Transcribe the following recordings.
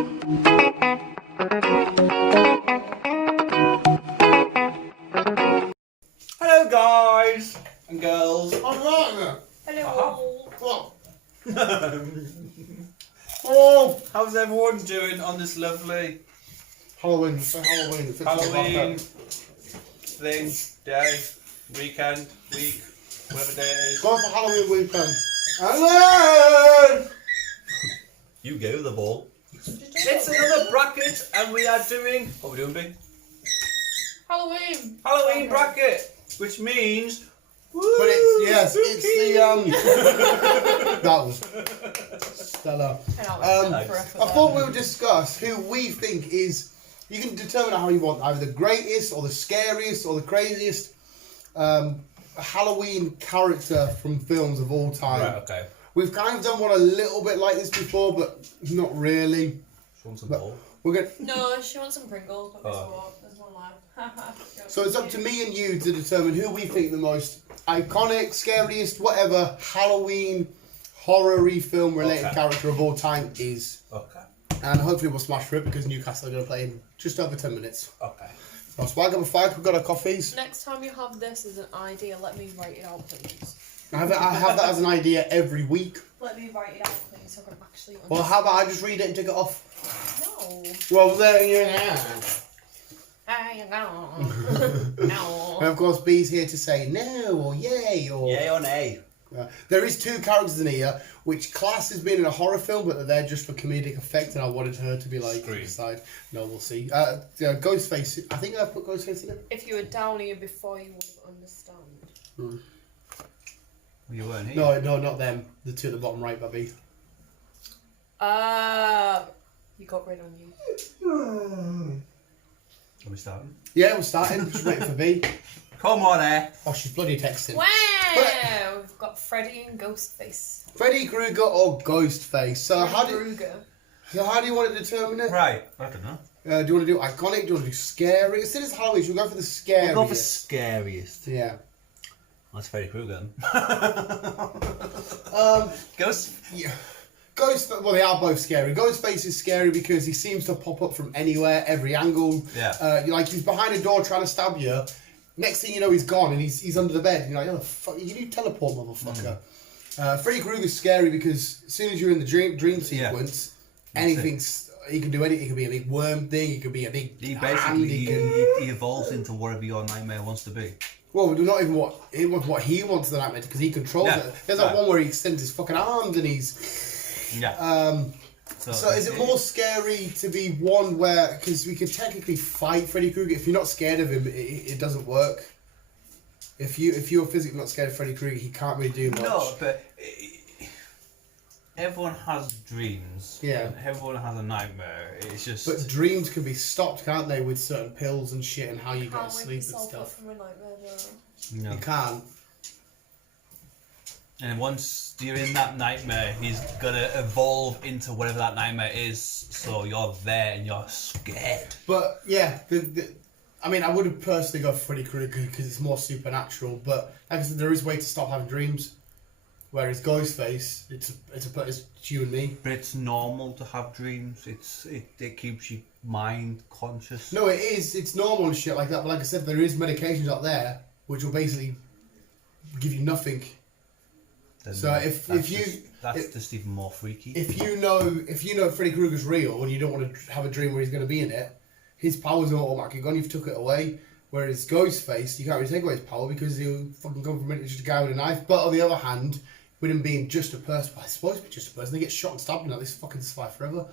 Hello guys and girls. I'm right Hello. What? Oh, how's everyone doing on this lovely Halloween. It's Halloween. It's Halloween thing, day, weekend, week, whatever day it is? Go for Halloween weekend. Hello! You go the ball. It's another bracket and we are doing, what are we doing, Big? Halloween bracket, which means, woo, But it's, spooky. it's the, that was stellar. I thought we would discuss who we think is, you can determine how you want, either the greatest or the scariest or the craziest Halloween character from films of all time. Right, okay. We've kind of done one a little bit like this before, but not really. Want some But ball? we're gonna. No, she wants some Pringles, but there's one left. So it's up to me and you to determine who we think the most iconic, scariest, whatever Halloween horror-y film related character of all time is. Okay. And hopefully we'll smash through it because Newcastle are going to play in just over 10 minutes. Okay. So swag number 5, we've got our coffees. Next time you have this as an idea, let me write it out, please. I have that as an idea every week. Let me write it out, please, so I can actually understand. Well, how about I just read it and take it off? No. Well, there you go. No. And of course, B's here to say no or yay or... Yay or nay? There is 2 characters in here which class has been in a horror film, but they're just for comedic effect, and I wanted her to be like decide. No, we'll see. Ghostface. I think I put Ghostface in it. If you were down here before, you would understand. Well, you weren't here. No, not them. The 2 at the bottom right, Bobby. You got rid on you. Are we starting? Yeah, we're starting. Just waiting for B. Come on, Oh, she's bloody texting. Wow! We've got Freddy and Ghostface. Freddy Krueger or Ghostface. So how do you want to determine it? Right. I don't know. Do you want to do iconic? Do you want to do scary? As soon as Halloween, should we go for the scariest? We'll go for scariest. Yeah. That's Freddy Krueger. Ghost. Yeah. Well, they are both scary. Ghostface is scary because he seems to pop up from anywhere, every angle. Yeah. Like he's behind a door trying to stab you. Next thing you know, he's gone and he's under the bed. You're like, oh, fuck, you do teleport, motherfucker. Freddy Krueger's scary because as soon as you're in the dream sequence, anything's he can do anything. It could be a big worm thing. It could be a big. He basically he evolves into whatever your nightmare wants to be. Well, not even what he wants the nightmare because he controls it. There's that one where he extends his fucking arms and he's. Yeah. So is it more scary to be one where, because we could technically fight Freddy Krueger, if you're not scared of him, it doesn't work. If you're physically not scared of Freddy Krueger, he can't really do much. No, but everyone has dreams. Yeah. And everyone has a nightmare. It's just. But dreams can be stopped, can't they, with certain pills and shit and how you go to sleep and stuff. From a nightmare, No. You can't. And once you're in that nightmare, he's gonna evolve into whatever that nightmare is. So you're there and you're scared. But yeah, I mean, I would personally go for Freddy Krueger because it's more supernatural. But like I said, there is a way to stop having dreams. Whereas Ghostface, it's you and me. But it's normal to have dreams. It keeps your mind conscious. No, it is. It's normal and shit like that. But like I said, there is medications out there which will basically give you nothing. Then So that's just even more freaky. If you know Freddy Krueger's real and you don't want to have a dream where he's going to be in it, his powers are automatically gone. You've took it away. Whereas Ghostface, you can't really take away his power because he'll fucking come from it just a guy with a knife. But on the other hand, with him being just a person, well, I suppose he's just a person, they get shot and stabbed and this fucking survive forever.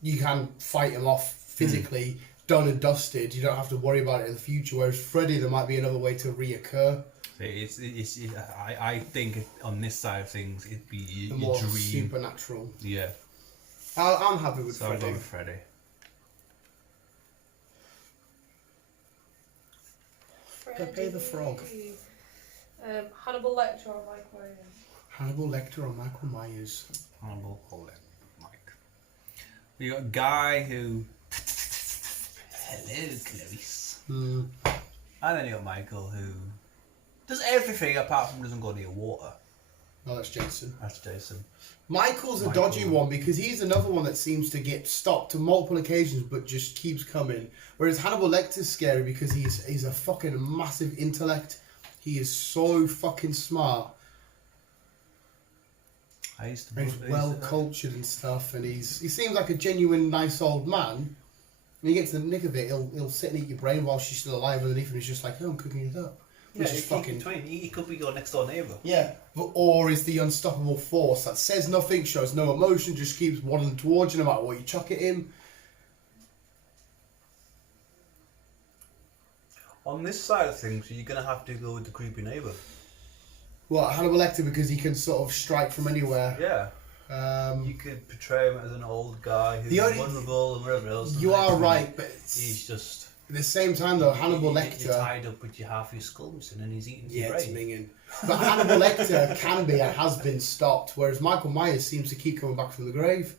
You can fight him off physically, done and dusted. You don't have to worry about it in the future. Whereas Freddy, there might be another way to reoccur. I think on this side of things, it'd be your more dream. Supernatural. Yeah. I'm happy with So Freddy. I'll go with Freddy. Pepe the Frog. Hannibal Lecter or Mike Myers? Hannibal Lecter or Michael Myers? Hannibal Mike. We got a guy who. Hello, Clarice. And then you got Michael who does everything apart from doesn't go near water. Oh, that's Jason. That's Jason. Michael's a dodgy one because he's another one that seems to get stopped on multiple occasions but just keeps coming. Whereas Hannibal Lecter's scary because he's a fucking massive intellect. He is so fucking smart. He's well cultured and stuff, and he seems like a genuine nice old man. When you get to the nick of it, he'll sit and eat your brain while she's still alive underneath, and he's just like, "Oh, I'm cooking it up." Which is fucking. He could be your next door neighbour. Yeah, or is the unstoppable force that says nothing, shows no emotion, just keeps waddling towards you no matter what you chuck at him. On this side of things, you're gonna have to go with the creepy neighbour. Well, Hannibal Lecter because he can sort of strike from anywhere. Yeah. You could portray him as an old guy who's vulnerable and whatever else. You are right, but he's just. At the same time, though, Hannibal Lecter. You're tied up with half your skull missing, and he's eating your brain. It's minging. But Hannibal Lecter can be and has been stopped, whereas Michael Myers seems to keep coming back from the grave.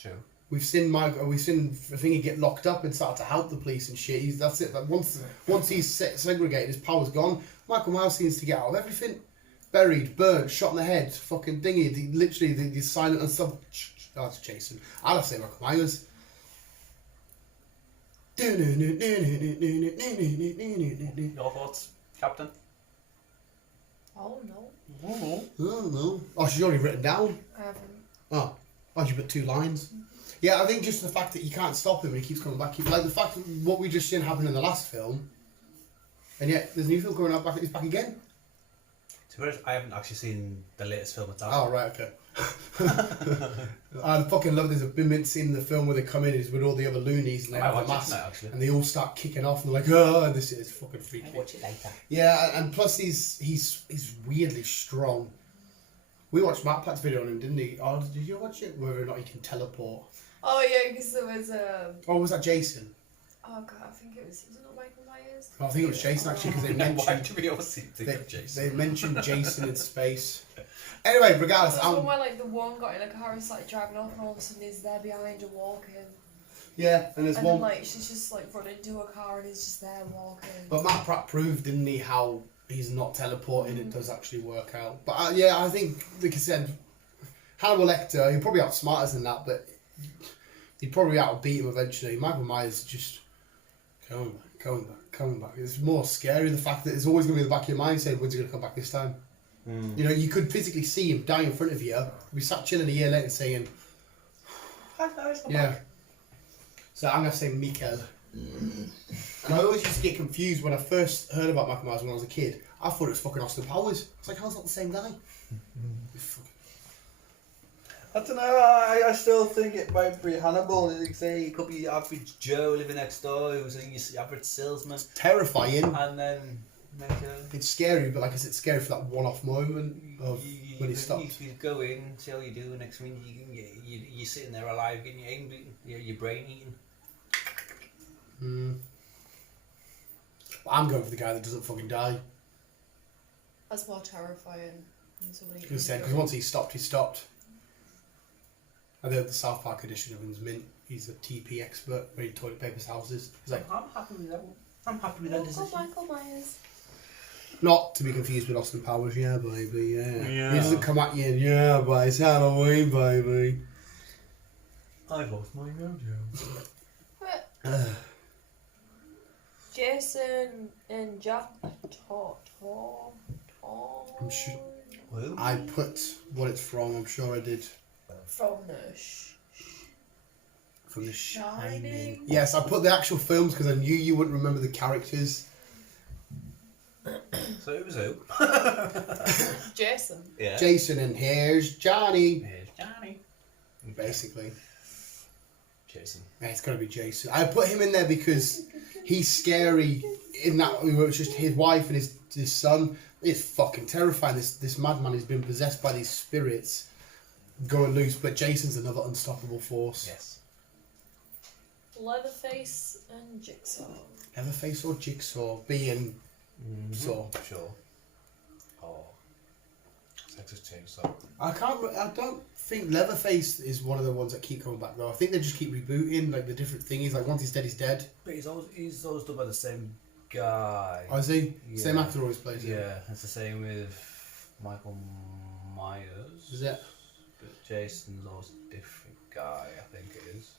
True. We've seen I think he get locked up and start to help the police and shit. That's it. Like once he's segregated, his power's gone. Michael Myers seems to get out of everything. Buried, burnt, shot in the head, fucking thingy. Literally, the silent and stuff. Oh, that's Jason. I'd have to say Michael Myers. Your thoughts, Captain? Oh no. Oh no. Oh, she's already written down. I haven't. Oh, you put 2 lines. Yeah, I think just the fact that you can't stop him and he keeps coming back. Like the fact that what we just seen happen in the last film, and yet there's a new film coming out. He's back again. To be honest, I haven't actually seen the latest film at all. Oh right, okay. I fucking love. There's a bit scene in the film where they come in is with all the other loonies and they have a mask and they all start kicking off and they're like, oh, this is fucking freaky. I'll watch it later. Yeah, and plus he's weirdly strong. We watched Matt Pat's video on him, didn't he? Oh, did you watch it? Whether or not he can teleport. Oh yeah, because there was a. Oh, was that Jason? Oh god, I think it was it not Michael Myers? Oh, I think it was Jason actually because they mentioned. Why do we always think of Jason? They mentioned Jason in space. Anyway, regardless, There was one where like the one got in a car and started driving off, and all of a sudden he's there behind her walking. Yeah, and there's and one. Then, like she's just like running to a car and he's just there walking. But Matt Pratt proved, didn't he, how he's not teleporting? It does actually work out. But yeah, I think, like I said, Hannibal Lecter, he'll probably outsmart us than that, but he'd probably outbeat him eventually. Michael Myers is just coming back. It's more scary, the fact that it's always going to be in the back of your mind saying, when's he going to come back this time? You know, you could physically see him die in front of you. We sat chilling a year later saying, yeah. So I'm going to say Mikkel. And I always used to get confused when I first heard about Michael Myers when I was a kid. I thought it was fucking Austin Powers. I was like, how's that the same guy? I don't know, I still think it might be Hannibal. Like say, it could be average Joe living next door who's the average salesman. It's terrifying. And then make a... It's scary, but like I said, it's scary for that one-off moment of when he stopped. You go in, see how you do, next minute you're sitting there alive, getting your aim beaten, your brain eaten. I'm going for the guy that doesn't fucking die. That's more terrifying than somebody. Because once he stopped, he stopped. I heard the South Park edition of him was mint. He's a TP expert, where he toilet papers houses. He's like, I'm happy with that one. I'm happy with that decision. Michael Myers. Not to be confused with Austin Powers, yeah, baby, yeah. He doesn't come at you and, yeah, but it's Halloween, baby. I've lost my mojo. Jason and Jack Tom. I'm sure. I put what it's from, I'm sure I did. From the Shining. Yes, I put the actual films because I knew you wouldn't remember the characters. So it was who? Jason. Yeah. Jason and here's Johnny. Here's Johnny. Basically. Jason. Yeah, it's got to be Jason. I put him in there because he's scary. In that, it was just his wife and his son. It's fucking terrifying. This madman has been possessed by these spirits going loose. But Jason's another unstoppable force. Yes. Leatherface and Jigsaw. Leatherface or Jigsaw being Saw. Sure. Oh. Texas Chainsaw. I don't think Leatherface is one of the ones that keep coming back though. I think they just keep rebooting like the different thingies. Like once he's dead, he's dead. But he's always done by the same guy. Oh, is he? Yeah. Same actor always plays it. Yeah, it's the same with Michael Myers. Is it? But Jason's always a different guy, I think it is.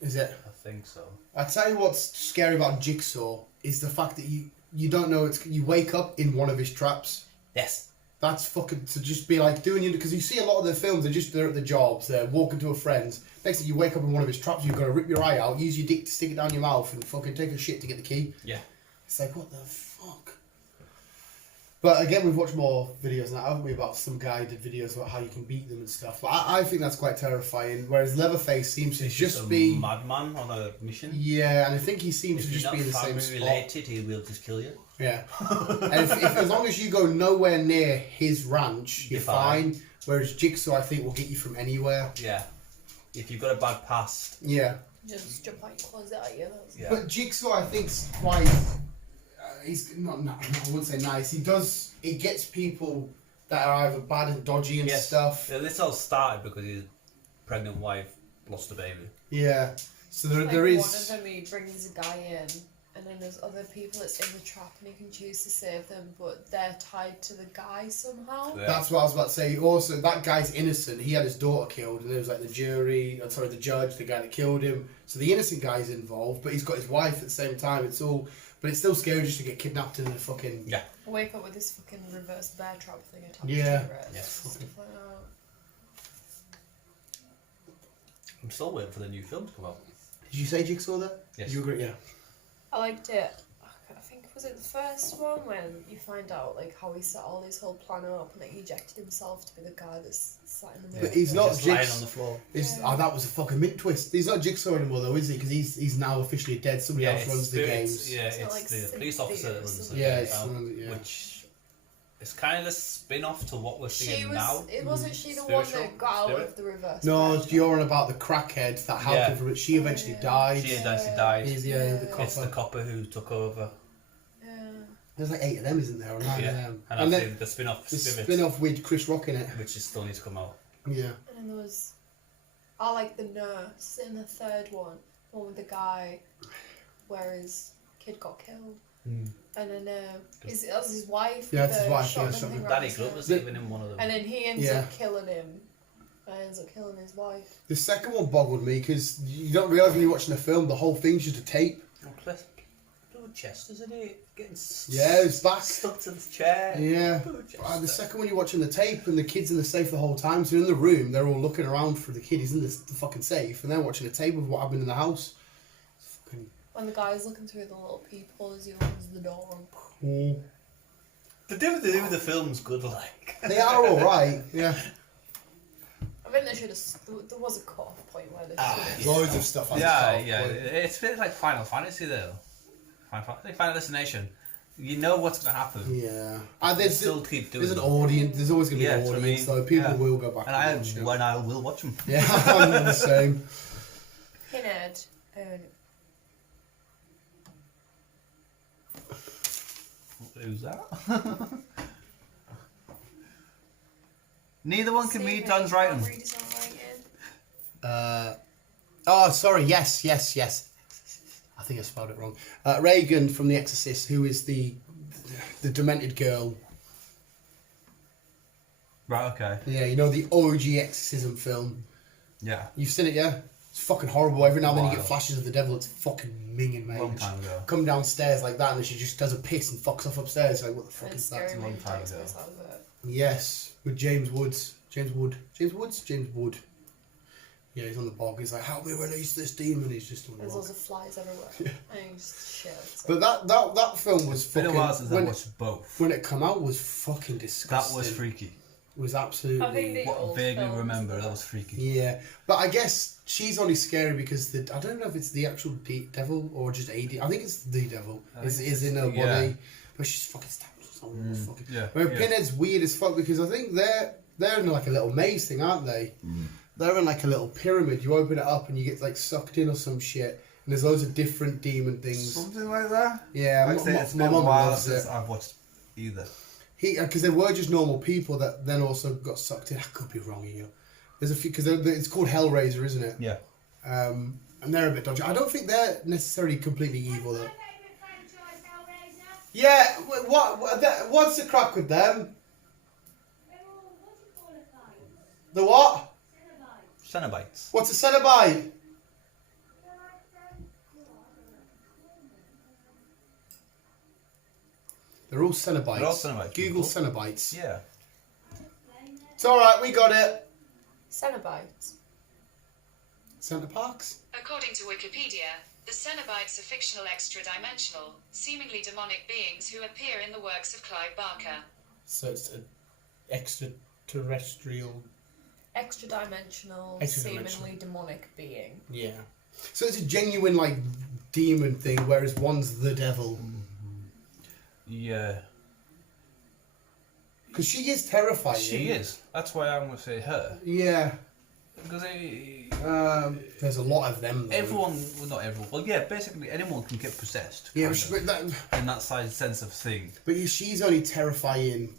Is it? I think so. I tell you what's scary about Jigsaw is the fact that you don't know you wake up in one of his traps. Yes. That's fucking to just be like doing you because you see a lot of their films. They're at the jobs. They're walking to a friend's. Next thing you wake up in one of his traps, you've got to rip your eye out, use your dick to stick it down your mouth, and fucking take a shit to get the key. Yeah. It's like what the fuck. But again, we've watched more videos now, haven't we? About some guy did videos about how you can beat them and stuff. But I think that's quite terrifying. Whereas Leatherface seems to just be a madman on a mission. Yeah, and I think he seems to just be in the same If spot. you're not family related, he will just kill you. Yeah. And if as long as you go nowhere near his ranch, you're fine. Whereas Jigsaw, I think, will get you from anywhere. Yeah. If you've got a bad past. Yeah. Just jump out your closet at you. Yeah. But Jigsaw, I think, is quite. He's not. I wouldn't say nice. He does. It gets people that are either bad and dodgy and stuff. Yeah, this all started because his pregnant wife lost a baby. Yeah. So there, Like there is. one of them, he brings a guy in, and then there's other people that's in the trap, and he can choose to save them, but they're tied to the guy somehow. Yeah. That's what I was about to say. Also, that guy's innocent. He had his daughter killed, and there was like the the judge, the guy that killed him. So the innocent guy's involved, but he's got his wife at the same time. But it's still scary just to get kidnapped in a fucking. Yeah. Wake up with this fucking reverse bear trap thing attached Yeah. to it. Yes. Stuff like that. I'm still waiting for the new film to come out. Did you say Jigsaw there? Yes. You agree? Yeah. I liked it. I think was it the first one when you find out like how he set all his whole plan up and he ejected himself to be the guy that's sat in the middle. But he's not Just lying Jigsaw. on the floor. That was a fucking mid twist. He's not Jigsaw anymore though, is he? Because he's now officially dead. Somebody else runs the games. Yeah, It's not it's like the police officer that runs the Yeah, game it's now, someone- yeah. which is kind of a spin-off to what we're seeing now. It wasn't she the Spiritual one that got out spirit? of the reverse? No, bear you're trap? on about the crackhead that helped Yeah. him from it. She eventually died. She eventually died. He's the It's the copper. copper who took over. Yeah. There's like 8 of them, isn't there? Or 9 Yeah. of them. And And I've then seen the spin-off the Spirit, spin-off with Chris Rock in it. which is still needs to come out. Yeah. And then there was, I like the nurse in the third one with the guy where his kid got killed. And then that was his wife. Yeah, with it's his the wife, shotgun yeah, shotgun. thing around Danny his Glover's head. even in one of them. And then he ends Yeah. up killing him. And ends up killing his wife. The second one boggled me because you don't realise when you're watching the film, the whole thing's just a tape. Oh, bless chest, isn't it? Getting Yeah, it's back. stuck to the chair. Yeah. Poor Chester. The second one, you're watching the tape and the kid's in the safe the whole time. So in the room, they're all looking around for the kid. He's in the fucking safe, and they're watching the tape of what happened in the house. It's fucking When the guy's looking through the little peephole as he opens the door. cool. The difference with the film's good, like. They are all right. Yeah. I think they should have. There was a cut-off point where they should have. Loads of stuff. Yeah, it's a bit like Final Fantasy though. Final Destination. You know what's going to happen. Yeah. They still keep doing There's an it. audience. There's always going to be Yeah, an that's what I audience, mean. though. People Yeah. will go back And watch it. when I will watch them. Yeah, I'm the same. Pinhead. Who's that? Neither one can read John's writing. Oh, sorry. Yes. I think I spelled it wrong. Reagan from The Exorcist, who is the demented girl. Right, okay. Yeah, you know the OG exorcism film. Yeah. You've seen it, yeah? It's fucking horrible. Every now and then you Wow. get flashes of the devil. It's fucking minging, mate. Long time ago. Come downstairs like that, and then she just does a piss and fucks off upstairs. Like, what the fuck And is that? Scary long Movie time takes ago. place out of it. Yes, with James Woods. James Wood. Yeah, he's on the bog. He's like, help me release this demon. He's just on the There's bog. lots of flies everywhere. And he just shits. But that film was It's been fucking... a while since I when, watched both. when it come out, was fucking That disgusting. was freaky. It was absolutely... I think the What old vaguely films, remember, that was freaky. Yeah, but I guess she's only scary because I don't know if it's the actual devil or just I think it's the devil is in her body, yeah. but she's fucking stabbed. Fucking. Yeah, Where yeah. Pinhead's weird as fuck because I think they're in like a little maze thing, aren't they? They're in like a little pyramid. You open it up and you get like sucked in or some shit. And there's loads of different demon things. Something like that? Yeah, Like I say, it's my been a mum while loves since it. I've watched either. Because they were just normal people that then also got sucked in. I could be wrong here. There's a few because it's called Hellraiser, isn't it? Yeah. And they're a bit dodgy. I don't think they're necessarily completely evil though. Yeah, what's the crack with them? The what? Cenobites. What's a Cenobite? They're all Cenobites. They're all Cenobite Google people. Cenobites. Yeah. It's alright, we got it. Cenobites. Centre Parks? According to Wikipedia, the Cenobites are fictional extra-dimensional, seemingly demonic beings who appear in the works of Clive Barker. So it's an extraterrestrial. Extra-dimensional, Extra-dimensional. seemingly demonic being. Yeah. So it's a genuine, like, demon thing, whereas one's the devil. Yeah. Because she is terrifying. She is. That's why I'm going to say her. Yeah. Because There's a lot of them, though. everyone, well, not everyone, well, yeah, basically anyone can get possessed. Yeah, kind but, of, in that side sense of thing. but she's only terrifying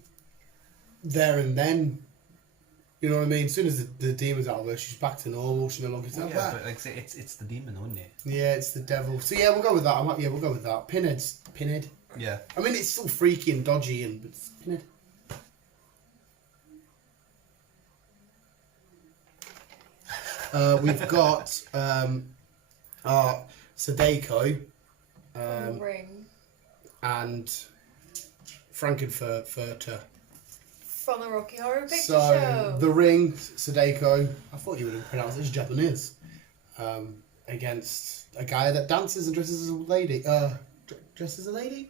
there and then. You know what I mean? As soon as the demon's out of her, she's back to normal. She's no longer Well, terrified. yeah, but like I say, it's the demon, isn't it? Yeah, it's the devil. So yeah, we'll go with that. We'll go with that. Pinhead. Yeah. I mean, it's still freaky and dodgy, but it's Pinhead. We've got Sadeko Ring. and Frankenfurter. From the Rocky Horror Picture So Show. the Ring, Sadeko. I thought you would have pronounced it as Japanese. Against a guy that dances and dresses as a lady. Dresses as a lady?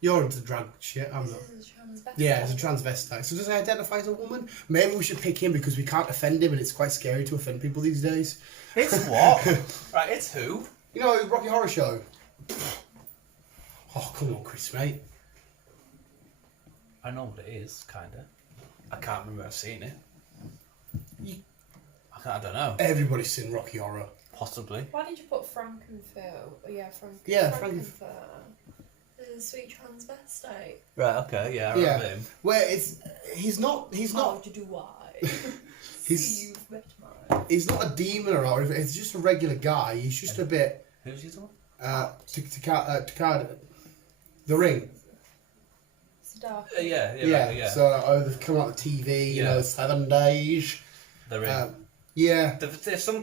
You're into drag shit, I'm not. This is a transvestite. Yeah, it's a transvestite. So does he identify as a woman? Maybe we should pick him because we can't offend him and it's quite scary to offend people these days. It's what? Right, it's who? You know, Rocky Horror Show. Oh, come on, Chris, mate. I know what it is, kinda. I can't remember I've seen it. I don't know. Everybody's seen Rocky Horror. Possibly. Why did you put Frankenfurter? Oh, yeah, Frankenfurter. The sweet transvestite. Right, okay, yeah, I Yeah. remember him. Where he's not How do I? He's- You've met my... he's not a demon or anything. It's just a regular guy. He's just a bit Who's he talking? Takada. The Ring. It's dark. Yeah. So they've come out on TV. You know, 7 days. The Ring. Yeah. If some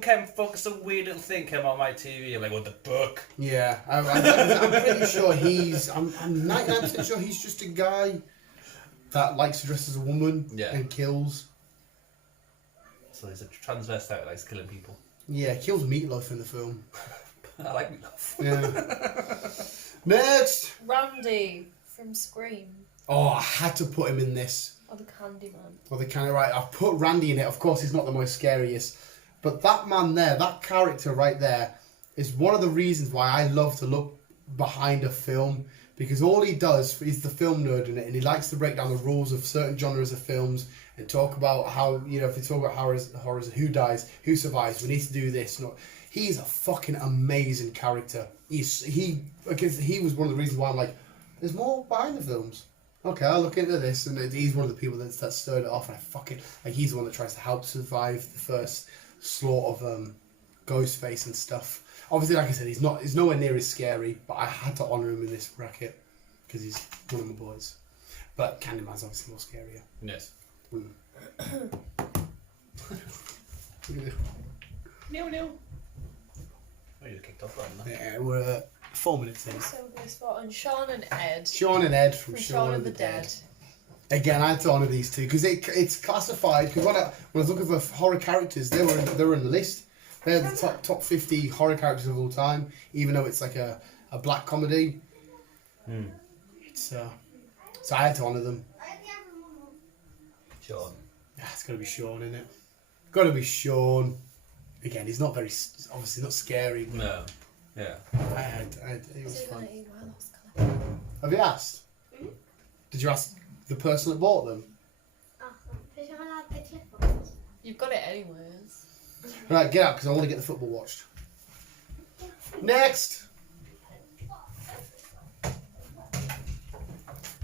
weird little thing came on my TV, I'm like, what the fuck? Yeah, I'm pretty sure I'm 99% sure he's just a guy that likes to dress as a woman and kills. So he's a transvestite who likes killing people. Yeah, kills Meatloaf in the film. I like Meatloaf. Yeah. Next! Randy from Scream. Oh, I had to put him in this. Or the Candyman. Well, they kind of right. I've put Randy in it. Of course, he's not the most scariest, but that man there, that character right there, is one of the reasons why I love to look behind a film, because all he does is the film nerd in it, and he likes to break down the rules of certain genres of films and talk about how, you know, if you talk about horrors, who dies, who survives, we need to do this. You know, he's a fucking amazing character. He was one of the reasons why I'm like, there's more behind the films. Okay, I'll look into this, and he's one of the people that stirred it off, and I fucking like. He's the one that tries to help survive the first slaughter of Ghostface and stuff. Obviously, like I said, he's nowhere near as scary, but I had to honour him in this bracket because he's one of my boys. But Candyman's obviously more scarier. Yes. No. Oh, you kicked off right now. Yeah, we're 4 minutes in. So this one, Sean and Ed. Sean and Ed from Shaun of the Dead. Again, I had to honour these two because it's classified. Because when I was looking for horror characters, they were in the list. They're the top 50 horror characters of all time, even though it's like a black comedy. It's so I had to honour them. Sean. Yeah, it's got to be Sean, isn't it? Got to be Sean. Again, he's not obviously not scary. But No. Yeah. it was So you're fun. gonna eat my lost colour. Have you asked? Did you ask the person that bought them? You've got it anyways. Right, get out because I want to get the football watched. Next,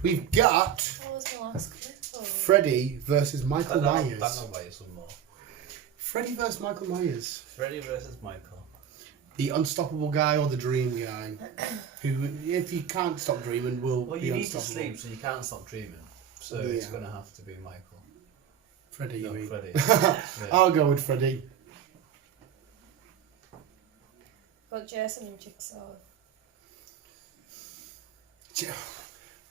we've got What was the last clip? Oh. Freddy versus Michael Myers. That'll buy you some more. Freddy versus Michael Myers. Freddy versus Michael. The unstoppable guy or the dream guy? Who, if you can't stop dreaming, will Well, be you need to unstoppable. sleep, so you can't stop dreaming. So it's going to have to be Michael. Freddy, No, you mean? Freddy. Yeah. I'll go with Freddy. But Jason and Jigsaw.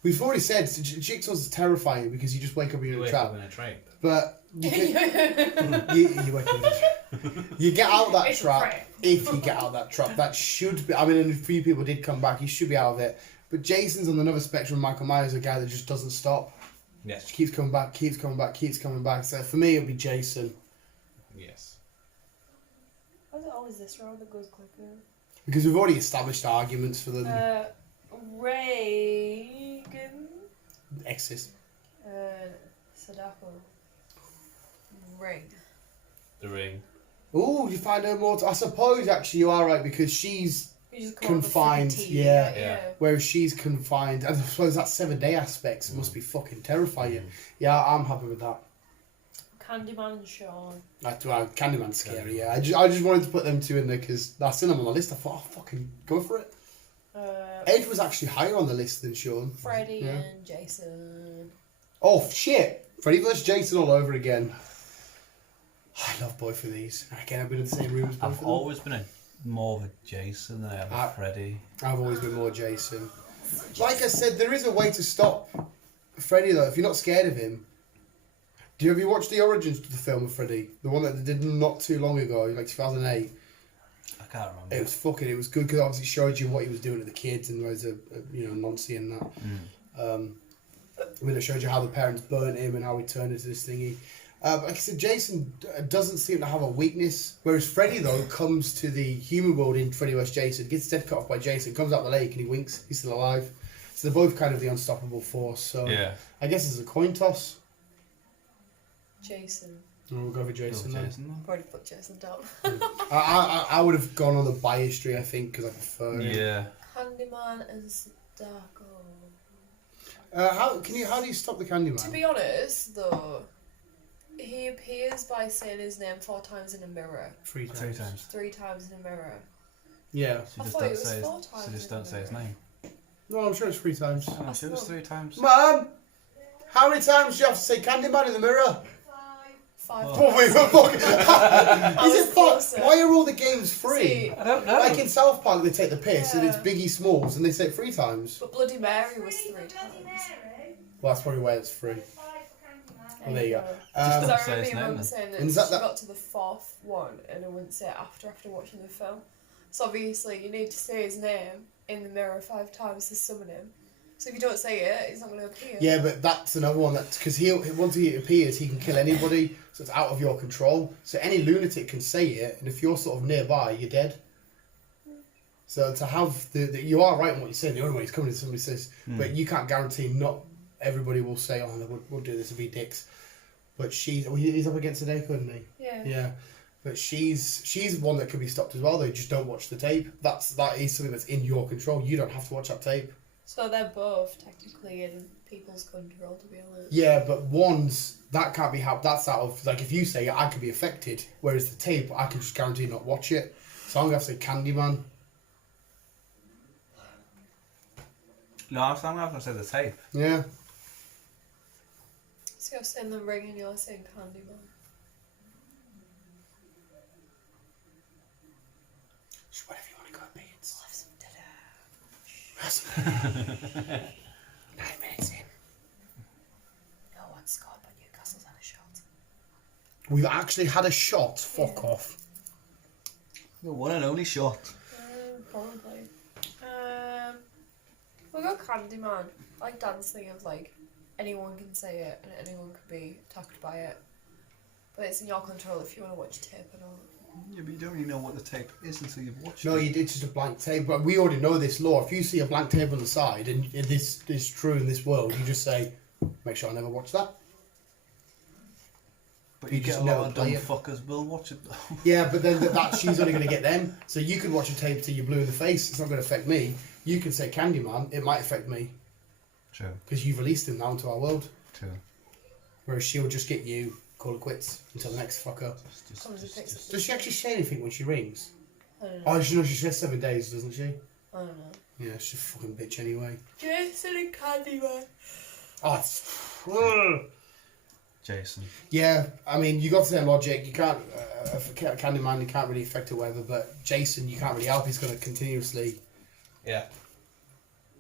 We've already said Jigsaw's terrifying because you just wake up in You a wake trap. up in a trap. But you, you wake up. You get out of that It's a trap. trap. If you get out of that trap, that should be. I mean, a few people did come back. You should be out of it. But Jason's on another spectrum. Michael Myers, a guy that just doesn't stop. Yes. Just keeps coming back, keeps coming back, keeps coming back. So for me, it'll be Jason Yes. Why is it always this road that goes quicker? because we've already established arguments for the Reagan. exes. Sadako. Ring. The Ring. Oh, you find her more. I suppose actually you are right because she's You just call it the confined. freaking Yeah. Yeah. Whereas she's confined. And I suppose that 7-day aspects must be fucking terrifying. Yeah, I'm happy with that. Candyman and Sean. Candyman's scary. Yeah, I just wanted to put them two in there because I seen them on the list. I thought, oh, fucking go for it. Ed was actually higher on the list than Sean. Freddy Yeah. and Jason. Oh shit! Freddy vs Jason all over again. I love both of these. Again, I've been in the same room as both I've of them. always been more of a Jason than I am a Freddy. I've always been more Jason. Like I said, there is a way to stop Freddy though. If you're not scared of him. Have you watched the origins of the film of Freddy? The one that they did not too long ago, like 2008. I can't remember. It was good because obviously it showed you what he was doing to the kids and there was a noncy and that. I mean, it showed you how the parents burnt him and how he turned into this thingy. Like I said, Jason doesn't seem to have a weakness, whereas Freddy though comes to the human world in Freddy vs Jason, gets his head cut off by Jason, comes out the lake and he winks, he's still alive. So they're both kind of the unstoppable force. So Yeah. I guess it's a coin toss. Jason. And we'll go for Jason then. I've already put Jason down. I would have gone on the bias tree, I think, because I prefer him. Yeah. Candyman and Sadako. How do you stop the Candyman? To be honest, though, he appears by saying his name 4 times in a mirror. 3 times. 3 times. 3 times in a mirror. Yeah. So I just thought don't it was say 4 his, times so just in don't say his name. No, I'm sure it's 3 times. I'm sure it was 3 times. Mum, how many times do you have to say Candyman in the mirror? 5 Oh, wait, fuck. Is was it fun? closer. Why are all the games free? See, I don't know. Like in South Park, they take the piss and Yeah. it's Biggie Smalls and they say it 3 times. but Bloody Mary was 3 times. Well, that's probably why it's free. Well, there you go. Because Don't I say remember his your name mum then. saying that And she is that got to the 4th one and I wouldn't say it after watching the film. So obviously you need to say his name in the mirror 5 times to summon him. So if you don't say it, he's not going to appear. Yeah, but that's another one. That's because once he appears, he can kill anybody, so it's out of your control. So any lunatic can say it, and if you're sort of nearby, you're dead. So to have you are right in what you're saying. The only way he's coming is somebody says, but you can't guarantee not everybody will say, "Oh, no, we'll do this and be dicks." But he's up against Sadako, isn't he? Yeah. Yeah. But she's one that can be stopped as well. Though, just don't watch the tape. That is something that's in your control. You don't have to watch that tape. So they're both technically in people's control, to be honest. Yeah, but one's that can't be helped. That's out of like if you say it, I could be affected, whereas the tape I can just guarantee not watch it. So I'm gonna have to say Candyman. No, I'm gonna have to say the tape. Yeah. So you're saying the ring and you're saying Candyman. Just whatever you want to go, beans. Have some dinner. 9 minutes in. No one scored, but Newcastle's had a shot. We've actually had a shot. Fuck off. The one and only shot. Probably. We'll go Candyman. I like Dan's thing of like anyone can say it and anyone can be attacked by it. But it's in your control if you want to watch tape or not. Yeah, but you don't really know what the tape is until you've watched No, it. you did just a blank tape, but we already know this law. If you see a blank tape on the side and this is true in this world, you just say, "Make sure I never watch that." But you you get just a lot never of dumb play it. fuckers will watch it though. Yeah, but then that she's only going to get them. So you could watch a tape till you're blue in the face. It's not going to affect me. You can say Candyman. It might affect me True. because you've released him now into our world. True. Whereas she'll just get you, call it quits until the next fucker. Comes and picks up Does she actually say anything when she rings? I don't know. Oh, she knows she says 7 days, doesn't she? I don't know. Yeah, she's a fucking bitch anyway. Jason and Candyman. Oh, it's... Jason. Yeah, I mean, you got the same logic. You can't... for Candyman, you can't really affect it, whatever, but Jason, you can't really help. He's going to continuously... Yeah.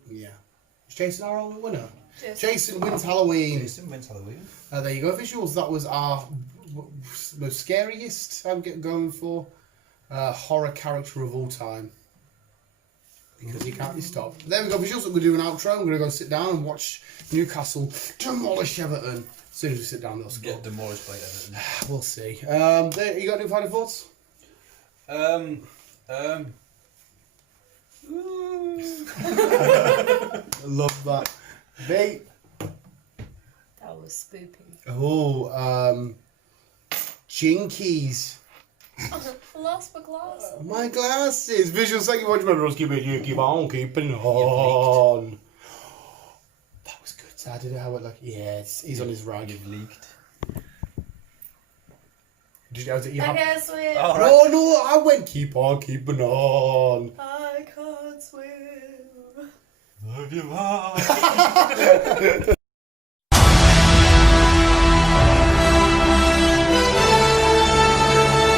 Yeah. Is Jason our only winner? Jason. Wins Halloween. Jason wins Halloween. There you go, visuals. That was our most scariest I'm going for horror character of all time. Because you can't be stopped. There we go, visuals. We're going to do an outro. I'm going to go sit down and watch Newcastle demolish Everton. As soon as we sit down, they'll score. Get demolished by Everton. We'll see. There, you got any final thoughts? Love that. Mate. That was spooky. Oh, Jinkies. Lost my glasses. My glasses. Visual second watch members keep on keeping on. That was good. So I did it how it like he's on his right. You've leaked. Did you, was it you I have, can't swim. Oh, no, no, I went keep on keeping on. I can't swim. Love you,